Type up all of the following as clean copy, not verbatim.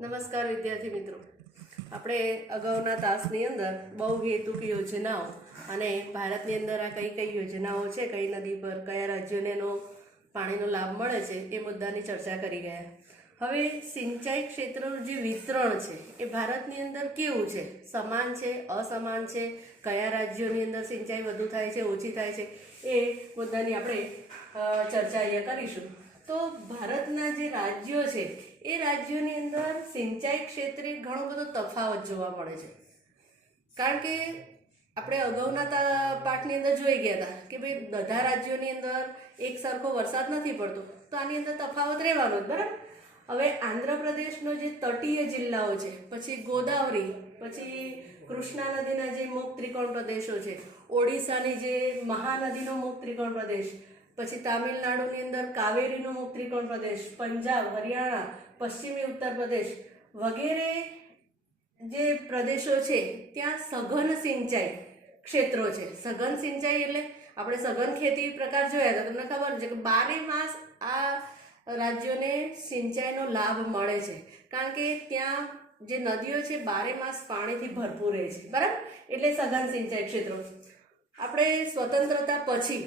નમસ્કાર વિદ્યાર્થી મિત્રો, આપણે અગાઉના તાસની અંદર બહુહેતુક યોજનાઓ અને ભારતની અંદર આ કઈ કઈ યોજનાઓ છે, કઈ નદી પર કયા રાજ્યોને એનો પાણીનો લાભ મળે છે એ મુદ્દાની ચર્ચા કરી ગયા. હવે સિંચાઈ ક્ષેત્રનું જે વિતરણ છે એ ભારતની અંદર કેવું છે, સમાન છે, અસમાન છે, કયા રાજ્યોની અંદર સિંચાઈ વધુ થાય છે, ઓછી થાય છે, એ મુદ્દાની આપણે ચર્ચા અહીંયા કરીશું. તો ભારતના જે રાજ્યો છે એ રાજ્યોની અંદર સિંચાઈ ક્ષેત્રે ઘણો બધો તફાવત જોવા મળે છે. કારણ કે આપણે અગાઉના પાઠની અંદર જોઈ ગયા હતા કે ભાઈ બધા રાજ્યોની અંદર એક સરખો વરસાદ નથી પડતો, તો આની અંદર તફાવત રહેવાનો જ, બરાબર. હવે આંધ્રપ્રદેશનો જે તટીય જિલ્લાઓ છે, પછી ગોદાવરી, પછી કૃષ્ણા નદીના જે મુખ ત્રિકોણ પ્રદેશો છે, ઓડિશાની જે મહાનદીનો મુખ ત્રિકોણ પ્રદેશ, પછી તામિલનાડુની અંદર કાવેરીનો મુખ ત્રિકોણ પ્રદેશ, પંજાબ, હરિયાણા, પશ્ચિમી ઉત્તર પ્રદેશ વગેરે જે પ્રદેશો છે ત્યાં સઘન સિંચાઈ ક્ષેત્રો છે. સઘન સિંચાઈ એટલે આપણે સઘન ખેતી પ્રકાર જોયા હતા, તમને ખબર છે કે 12 માસ આ રાજ્યોને સિંચાઈનો લાભ મળે છે. કારણ કે ત્યાં જે નદીઓ છે 12 માસ પાણીથી ભરપૂર રહે છે, બરાબર. એટલે સઘન સિંચાઈ ક્ષેત્રો. આપણે સ્વતંત્રતા પછી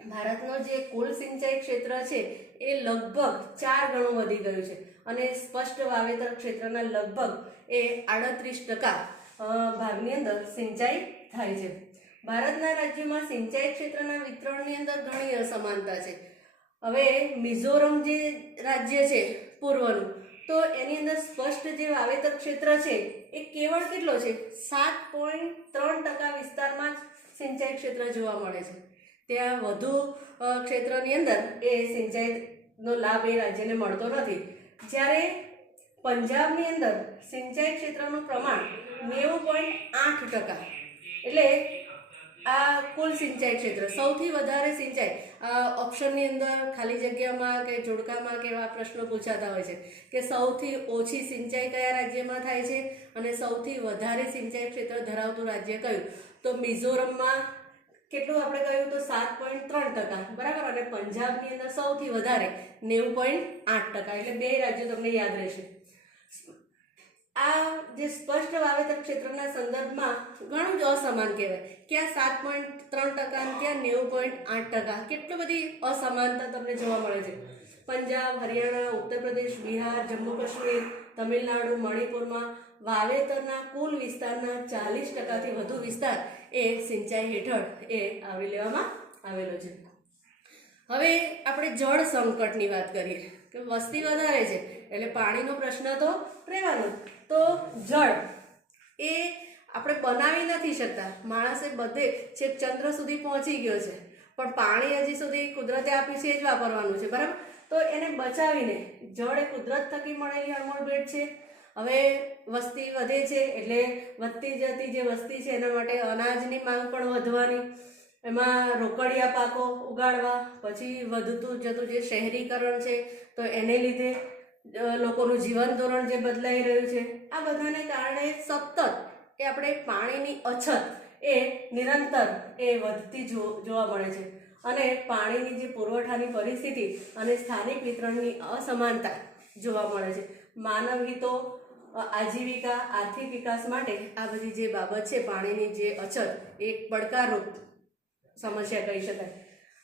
ભારતનો જે કુલ સિંચાઈ ક્ષેત્ર છે એ લગભગ 4 ગણું વધી ગયું છે અને સ્પષ્ટ વાવેતર ક્ષેત્રના લગભગ એ 38% ભાગની અંદર સિંચાઈ થાય છે. ભારતના રાજ્યોમાં સિંચાઈ ક્ષેત્રના વિતરણની અંદર ઘણી અસમાનતા છે. હવે મિઝોરમ જે રાજ્ય છે પૂર્વનું, તો એની અંદર સ્પષ્ટ જે વાવેતર ક્ષેત્ર છે એ કેવળ કેટલો છે, 7.3% વિસ્તારમાં જ સિંચાઈ ક્ષેત્ર જોવા મળે છે. ત્યાં વધુ ક્ષેત્રની અંદર એ સિંચાઈનો લાભ એ રાજ્યને મળતો નથી. જ્યારે પંજાબની અંદર સિંચાઈ ક્ષેત્રનું પ્રમાણ 90.8%, એટલે આ કુલ સિંચાઈ ક્ષેત્ર સૌથી વધારે સિંચાઈ. ઓપ્શનની અંદર ખાલી જગ્યામાં કે જોડકામાં કે એવા પ્રશ્નો પૂછાતા હોય છે કે સૌથી ઓછી સિંચાઈ કયા રાજ્યમાં થાય છે અને સૌથી વધારે સિંચાઈ ક્ષેત્ર ધરાવતું રાજ્ય કયું. તો મિઝોરમમાં કેટલું આપણે કહ્યું તો 7.3%, બરાબર. અને પંજાબની અંદર સૌથી વધારે 90.8%, એટલે બે રાજ્યો તમને યાદ રહેશે. આ જે સ્પષ્ટ વાવેતર ક્ષેત્રના સંદર્ભમાં ઘણું જ અસમાન કહેવાય. ક્યાં 7.3% અને ક્યાં 90.8%, કેટલી બધી અસમાનતા તમને જોવા મળે છે. પંજાબ, હરિયાણા, ઉત્તર પ્રદેશ, બિહાર, જમ્મુ કાશ્મીર, તમિલનાડુ, મણિપુરમાં વાવેતરના કુલ વિસ્તારના 40%થી વધુ વિસ્તાર એ સિંચાઈ હેઠળ એ આવરી લેવામાં આવેલો છે. હવે આપણે જળ સંકટની વાત કરીએ કે વસ્તી વધારે છે એટલે પાણીનો પ્રશ્ન તો રહેવાનો. તો જળ એ આપણે બનાવી નથી શકતા. માણસે બધે છેક ચંદ્ર સુધી પહોંચી ગયો છે, પણ પાણી હજી સુધી કુદરતે આપ્યું છે એ જ વાપરવાનું છે, બરાબર. તો એને બચાવીને, જળ એ કુદરત થકી મળેલી અનમોલ ભેટ છે. હવે વસ્તી વધે છે એટલે વધતી જતી જે વસ્તી છે એના માટે અનાજની માંગ પણ વધવાની, એમાં રોકડિયા પાકો ઉગાડવા, પછી વધતું જતું જે શહેરીકરણ છે તો એને લીધે લોકોનું જીવન ધોરણ જે બદલાઈ રહ્યું છે, આ બધાને કારણે સતત એ આપણે પાણીની અછત એ નિરંતર એ વધતી જોવા મળે છે. અને પાણીની જે પુરવઠાની પરિસ્થિતિ અને સ્થાનિક વિતરણની અસમાનતા જોવા મળે છે. માનવ હિતો, આજીવિકા, આર્થિક વિકાસ માટે આ બધી જે બાબત છે, પાણીની જે અછત, એક પડકારરૂપ સમસ્યા કહી શકાય.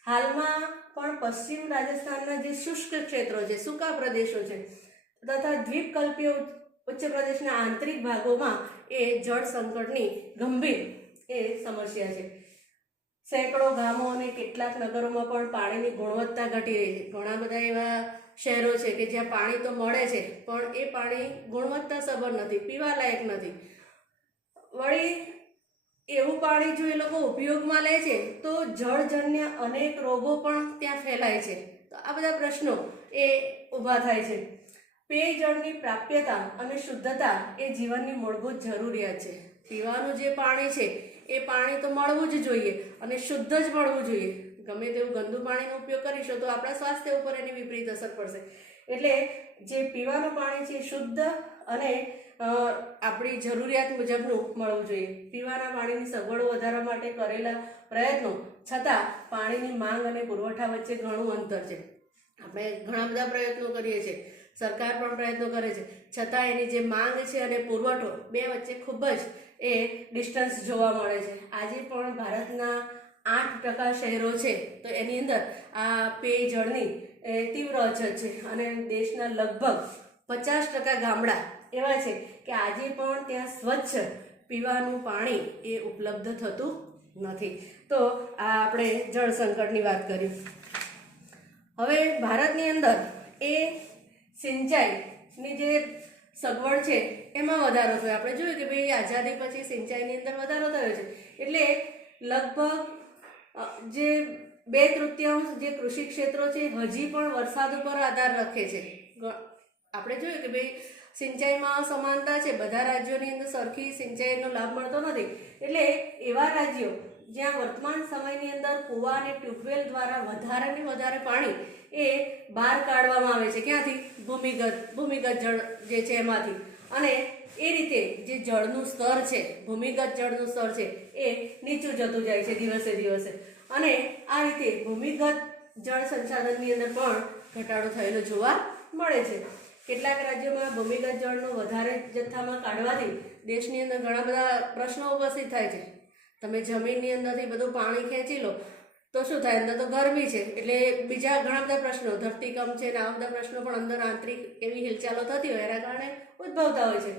હાલમાં પણ પશ્ચિમ રાજસ્થાનના જે શુષ્ક ક્ષેત્રો છે, સૂકા પ્રદેશો છે, તથા દ્વીપકલ્પીય ઉચ્ચ પ્રદેશના આંતરિક ભાગોમાં એ જળ સંકટની ગંભીર એ સમસ્યા છે. સેંકડો ગામો અને કેટલાક નગરોમાં પણ પાણીની ગુણવત્તા ઘટી રહી છે. ઘણા બધા એવા શહેરો છે કે જ્યાં પાણી તો મળે છે પણ એ પાણી ગુણવત્તાસભર નથી, પીવાલાયક નથી. વળી એવું પાણી જો એ લોકો ઉપયોગમાં લે છે તો જળજન્ય અનેક રોગો પણ ત્યાં ફેલાય છે. તો આ બધા પ્રશ્નો એ ઊભા થાય છે. પેયજળની પ્રાપ્યતા અને શુદ્ધતા એ જીવનની મૂળભૂત જરૂરિયાત છે. પીવાનું જે પાણી છે એ પાણી તો મળવું જ જોઈએ અને શુદ્ધ જ મળવું જોઈએ. ગમે તેવું ગંદુ પાણીનો ઉપયોગ કરીશું તો આપણા સ્વાસ્થ્ય ઉપર એની વિપરીત અસર પડશે. એટલે જે પીવાનું પાણી છે શુદ્ધ અને આપણી જરૂરિયાત મુજબનું મળવું જોઈએ. પીવાના પાણીની સગવડો વધારવા માટે કરેલા પ્રયત્નો છતાં પાણીની માંગ અને પુરવઠા વચ્ચે ઘણું અંતર છે. આપણે ઘણા બધા પ્રયત્નો કરીએ છીએ સરકાર પણ પ્રયત્નો કરે છે, છતાં એની જે માંગ છે અને પુરવઠો બે વચ્ચે ખૂબ જ એ ડિસ્ટન્સ જોવા મળે છે. આજે પણ ભારતના 8% શહેરો છે તો એની અંદર આ પેયજળની તીવ્ર અછત છે અને દેશના લગભગ 50% ગામડા એવા છે કે આજે પણ ત્યાં સ્વચ્છ પીવાનું પાણી એ ઉપલબ્ધ થતું નથી. તો આ આપણે જળ સંકટની વાત કરી. હવે ભારતની અંદર એ સિંચાઈની જે સગવડ છે એમાં વધારો થયો. આપણે જોયું કે ભાઈ આઝાદી પછી સિંચાઈની અંદર વધારો થયો છે, એટલે લગભગ જે 2/3 જે કૃષિ ક્ષેત્રો છે હજી પણ વરસાદ ઉપર આધાર રાખે છે. આપણે જોયું કે ભાઈ સિંચાઈમાં અસમાનતા છે, બધા રાજ્યોની અંદર સરખી સિંચાઈનો લાભ મળતો નથી. એટલે એવા રાજ્યો જ્યાં વર્તમાન સમયની અંદર કૂવા અને ટ્યુબવેલ દ્વારા વધારે ને વધારે પાણી એ બહાર કાઢવામાં આવે છે. ક્યાંથી? ભૂમિગત જળ જે છે એમાંથી. અને એ રીતે જે જળનું સ્તર છે, ભૂમિગત જળનું સ્તર છે એ નીચું જતું જાય છે દિવસે દિવસે. અને આ રીતે ભૂમિગત જળ સંસાધનની અંદર પણ ઘટાડો થયેલો જોવા મળે છે. કેટલાક રાજ્યોમાં ભૂમિગત જળનો વધારે જથ્થામાં કાઢવાથી દેશની અંદર ઘણા બધા પ્રશ્નો ઉપસ્થિત થાય છે. તમે જમીનની અંદરથી બધું પાણી ખેંચી લો તો શું થાય? અંદર તો ગરમી છે એટલે બીજા ઘણા બધા પ્રશ્નો, ધરતીકંપ છે ને આવા બધા પ્રશ્નો પણ અંદર આંતરિક એવી હિલચાલો થતી હોય એના કારણે ઉદ્ભવતા હોય છે.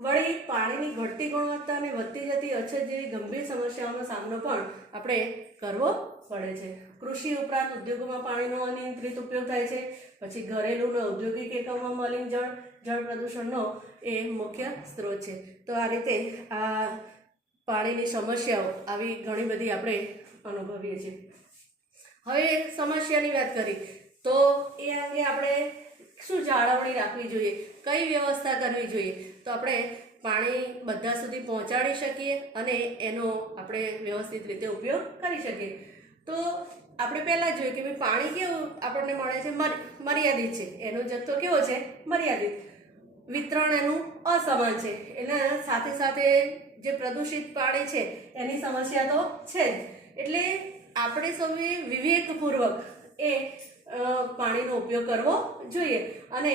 વળી પાણીની ઘટતી ગુણવત્તા અને વધતી જતી અછત જેવી ગંભીર સમસ્યાઓનો સામનો પણ આપણે કરવો પડે છે. કૃષિ ઉપરાંત ઉદ્યોગોમાં પાણીનો અનિયંત્રિત ઉપયોગ થાય છે. પછી ઘરેલું અને ઔદ્યોગિક એકમોમાં મલિન જળ પ્રદૂષણનો એ મુખ્ય સ્ત્રોત છે. તો આ રીતે આ પાણીની સમસ્યાઓ આવી ઘણી બધી આપણે અનુભવીએ છીએ. હવે સમસ્યાની વાત કરી તો એ અંગે આપણે શું જાળવણી રાખવી જોઈએ, કઈ વ્યવસ્થા કરવી જોઈએ, તો આપણે પાણી બધા સુધી પહોંચાડી શકીએ અને એનો આપણે વ્યવસ્થિત રીતે ઉપયોગ કરી શકીએ. તો આપણે પહેલાં જોઈએ કે ભાઈ પાણી કેવું આપણને મળે છે, મર્યાદિત છે. એનો જથ્થો કેવો છે? મર્યાદિત. વિતરણ એનું અસમાન છે. એના સાથે સાથે જે પ્રદૂષિત પાણી છે એની સમસ્યા તો છે જ. એટલે આપણે સૌએ વિવેકપૂર્વક એ પાણીનો ઉપયોગ કરવો જોઈએ અને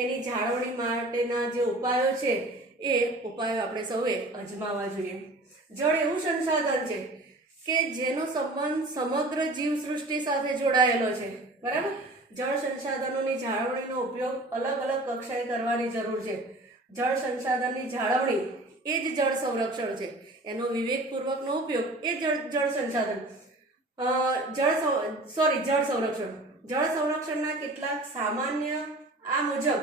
એની જાળવણી માટેના જે ઉપાયો છે એ ઉપાયો આપણે સૌએ અજમાવવા જોઈએ. જળ એવું સંસાધન છે કે જેનો સંબંધ સમગ્ર જીવસૃષ્ટિ સાથે જોડાયેલો છે. બરાબર? જળ સંસાધનોની જાળવણીનો ઉપયોગ અલગ અલગ કક્ષાએ કરવાની જરૂર છે. જળ સંસાધનની જાળવણી એ જ જળ સંરક્ષણ છે. એનો વિવેકપૂર્વકનો ઉપયોગ એ જળ સંસાધન જળ સંરક્ષણ. જળ સંરક્ષણના કેટલાક સામાન્ય આ મુજબ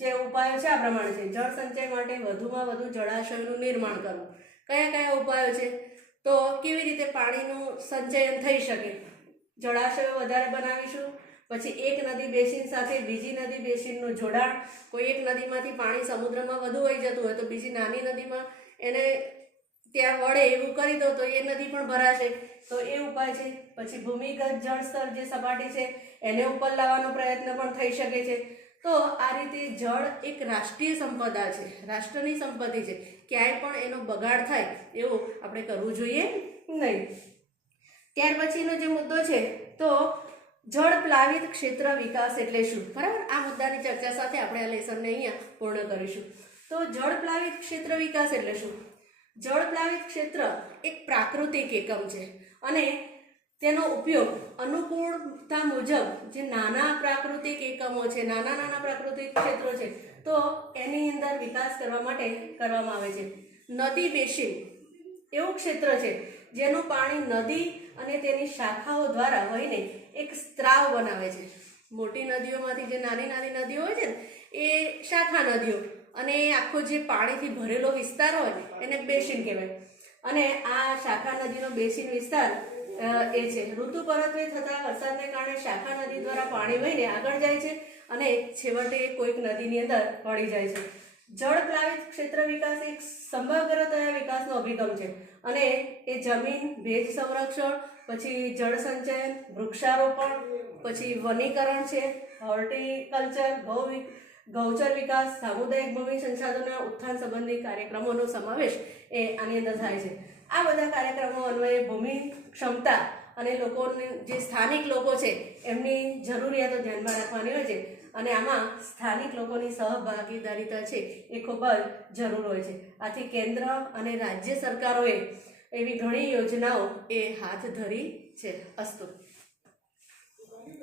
જે ઉપાયો છે આ પ્રમાણે છે. જળ સંચય માટે વધુમાં વધુ જળાશયોનું નિર્માણ કરવું. કયા કયા ઉપાયો છે? તો કેવી રીતે પાણીનું સંચયન થઈ શકે? જળાશયો વધારે બનાવીશું. પછી એક નદી બેસિન સાથે બીજી નદી બેસિનનું જોડાણ. કોઈ એક નદીમાંથી પાણી સમુદ્રમાં વધુ વહી જતું હોય તો બીજી નાની નદીમાં એને ત્યાં વળે એવું કરી દો તો એ નદી પણ ભરાશે. તો એ ઉપાય છે. પછી ભૂમિગત જળસ્તર જે સપાટી છે એને ઉપર લાવવાનો પ્રયત્ન પણ થઈ શકે છે. તો આ રીતે જળ એક રાષ્ટ્રીય સંપદા છે, રાષ્ટ્રની સંપત્તિ છે. ક્યાંય પણ એનો બગાડ થાય એવું આપણે કરવું જોઈએ નહીં. ત્યાર પછીનો જે મુદ્દો છે તો જળ પ્લાવિત ક્ષેત્ર વિકાસ એટલે શું? બરાબર? આ મુદ્દાની ચર્ચા સાથે આપણે આ લેસનને અહીંયા પૂર્ણ કરીશું. તો જળ પ્લાવિત ક્ષેત્ર વિકાસ એટલે શું? જળ પ્લાવિત ક્ષેત્ર એક પ્રાકૃતિક એકમ છે અને તેનો ઉપયોગ અનુકૂળતા મુજબ જે નાના પ્રાકૃતિક એકમો છે, નાના પ્રાકૃતિક ક્ષેત્રો છે તો એની અંદર વિકાસ કરવા માટે કરવામાં આવે છે. નદી બેસિન એવું ક્ષેત્ર છે જેનું પાણી નદી અને તેની શાખાઓ દ્વારા વહીને એક સ્ત્રાવ બનાવે છે. મોટી નદીઓમાંથી જે નાની નાની નદીઓ હોય છે ને એ શાખા નદીઓ, અને એ આખો જે પાણીથી ભરેલો વિસ્તાર હોય એને બેસિન કહેવાય. અને આ શાખા નદીનો બેસિન વિસ્તાર એ છે ઋતુ પરત્વે થતા વરસાદને કારણે શાખા નદી દ્વારા પાણી વહીને આગળ જાય છે અને છેવટે કોઈક નદીની અંદર ભળી જાય છે. જળ પ્લાવિત ક્ષેત્ર વિકાસ એક સમગ્રતયા વિકાસનો અભિગમ છે અને એ જમીન ભેજ સંરક્ષણ, પછી જળ સંચયન, વૃક્ષારોપણ, પછી વનીકરણ છે, હોર્ટિકલ્ચર, ગૌચર વિકાસ, સામુદાયિક ભૂમિ સંસાધનોના ઉત્થાન સંબંધી કાર્યક્રમોનો સમાવેશ એ આની અંદર થાય છે. આ બધા કાર્યક્રમો અન્વયે ભૂમિ ક્ષમતા અને લોકોને જે સ્થાનિક લોકો છે એમની જરૂરિયાતો ધ્યાનમાં રાખવાની હોય છે અને આમાં સ્થાનિક લોકોની સહભાગીદારીતા છે એ ખૂબ જ જરૂર હોય છે. આથી કેન્દ્ર અને રાજ્ય સરકારોએ એવી ઘણી યોજનાઓ એ હાથ ધરી છે. અસ્તુ.